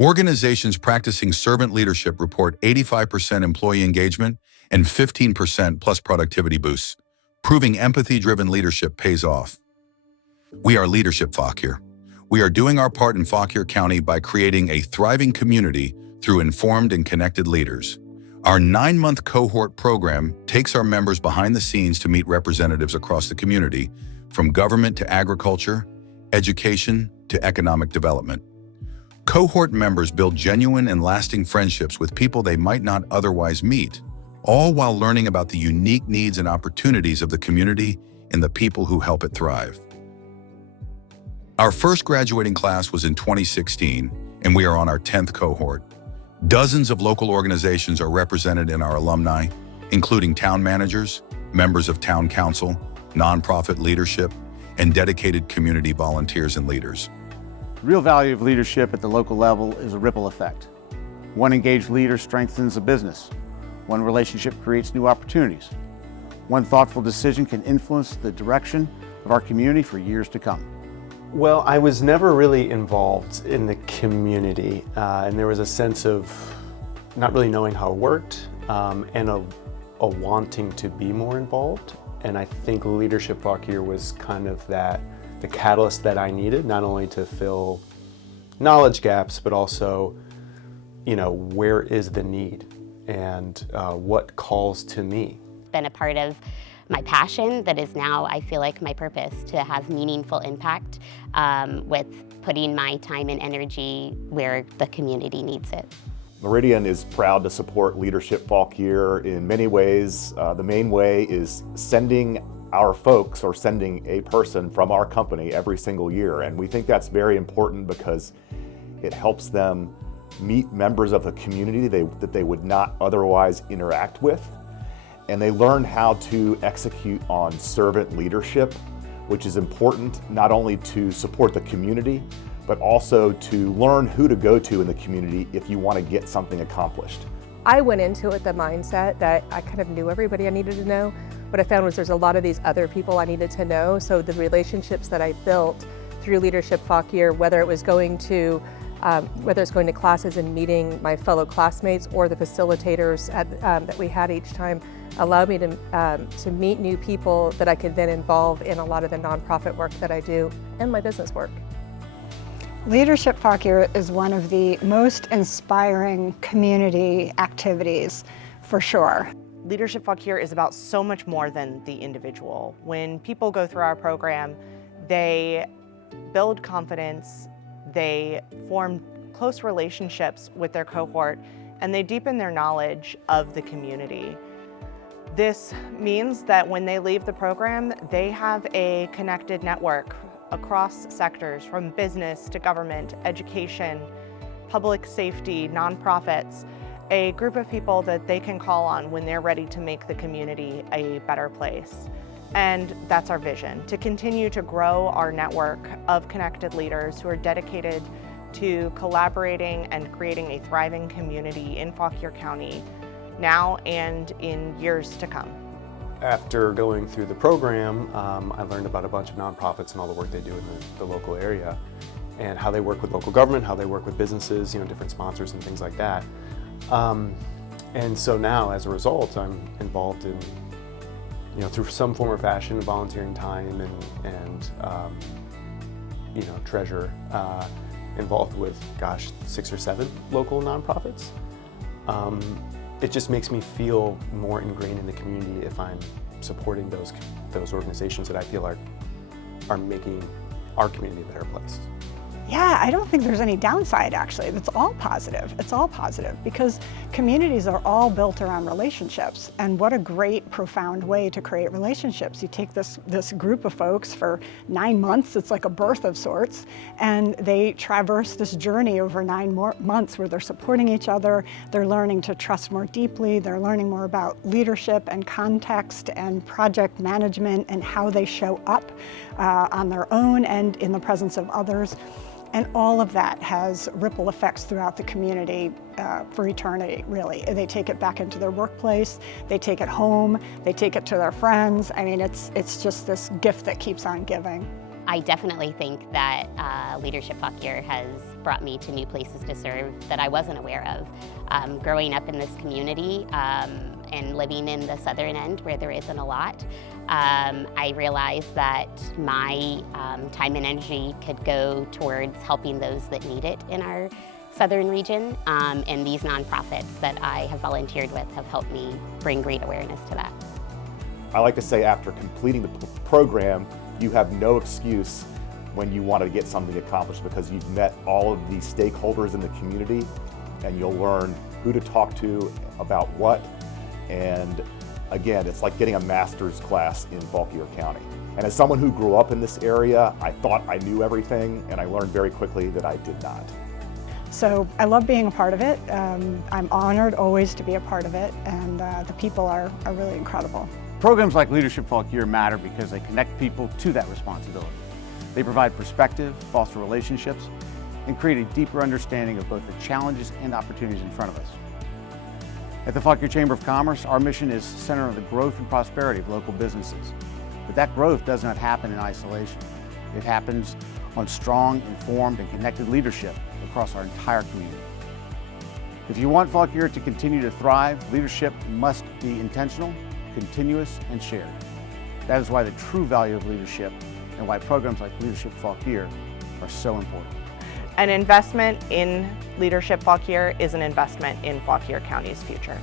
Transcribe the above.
Organizations practicing servant leadership report 85% employee engagement and 15% plus productivity boosts, proving empathy-driven leadership pays off. We are Leadership Fauquier. We are doing our part in Fauquier County by creating a thriving community through informed and connected leaders. Our 9-month cohort program takes our members behind the scenes to meet representatives across the community, from government to agriculture, education to economic development. Cohort members build genuine and lasting friendships with people they might not otherwise meet, all while learning about the unique needs and opportunities of the community and the people who help it thrive. Our first graduating class was in 2016, and we are on our 10th cohort. Dozens of local organizations are represented in our alumni, including town managers, members of town council, nonprofit leadership, and dedicated community volunteers and leaders. The real value of leadership at the local level is a ripple effect. One engaged leader strengthens a business. One relationship creates new opportunities. One thoughtful decision can influence the direction of our community for years to come. Well, I was never really involved in the community, and there was a sense of not really knowing how it worked, and a wanting to be more involved. And I think Leadership Fauquier was kind of the catalyst that I needed, not only to fill knowledge gaps, but also, where is the need and what calls to me. Been a part of my passion that is now, I feel like, my purpose, to have meaningful impact with putting my time and energy where the community needs it. Meridian is proud to support Leadership Fauquier in many ways. The main way is sending our folks, or sending a person from our company every single year. And we think that's very important because it helps them meet members of the community that they would not otherwise interact with. And they learn how to execute on servant leadership, which is important not only to support the community, but also to learn who to go to in the community if you want to get something accomplished. I went into it with the mindset that I kind of knew everybody I needed to know. What I found was there's a lot of these other people I needed to know. So the relationships that I built through Leadership Fauquier, whether it's going to classes and meeting my fellow classmates or the facilitators that we had each time, allowed me to meet new people that I could then involve in a lot of the nonprofit work that I do and my business work. Leadership Fauquier is one of the most inspiring community activities, for sure. Leadership Fauquier is about so much more than the individual. When people go through our program, they build confidence, they form close relationships with their cohort, and they deepen their knowledge of the community. This means that when they leave the program, they have a connected network across sectors, from business to government, education, public safety, nonprofits, a group of people that they can call on when they're ready to make the community a better place. And that's our vision, to continue to grow our network of connected leaders who are dedicated to collaborating and creating a thriving community in Fauquier County now and in years to come. After going through the program, I learned about a bunch of nonprofits and all the work they do in the local area, and how they work with local government, how they work with businesses, different sponsors and things like that. And so now, as a result, I'm involved in, through some form or fashion, volunteering time and treasure, involved with, 6 or 7 local nonprofits. It just makes me feel more ingrained in the community if I'm supporting those organizations that I feel are making our community a better place. Yeah, I don't think there's any downside, actually. It's all positive. It's all positive because communities are all built around relationships. And what a great, profound way to create relationships. You take this group of folks for 9 months, it's like a birth of sorts, and they traverse this journey over 9 more months where they're supporting each other, they're learning to trust more deeply, they're learning more about leadership and context and project management and how they show up on their own and in the presence of others. And all of that has ripple effects throughout the community for eternity, really. They take it back into their workplace, they take it home, they take it to their friends. I mean, it's just this gift that keeps on giving. I definitely think that Leadership Fauquier has brought me to new places to serve that I wasn't aware of. Growing up in this community and living in the southern end where there isn't a lot, I realized that my time and energy could go towards helping those that need it in our southern region, and these nonprofits that I have volunteered with have helped me bring great awareness to that. I like to say after completing the program, you have no excuse when you want to get something accomplished because you've met all of the stakeholders in the community and you'll learn who to talk to about what. And again, it's like getting a master's class in Fauquier County. And as someone who grew up in this area, I thought I knew everything and I learned very quickly that I did not. So I love being a part of it. I'm honored always to be a part of it, and the people are really incredible. Programs like Leadership Fauquier matter because they connect people to that responsibility. They provide perspective, foster relationships, and create a deeper understanding of both the challenges and opportunities in front of us. At the Fauquier Chamber of Commerce, our mission is centered on the growth and prosperity of local businesses. But that growth does not happen in isolation. It happens on strong, informed, and connected leadership across our entire community. If you want Fauquier to continue to thrive, leadership must be intentional, continuous, and shared. That is why the true value of leadership and why programs like Leadership Fauquier are so important. An investment in Leadership Fauquier is an investment in Fauquier County's future.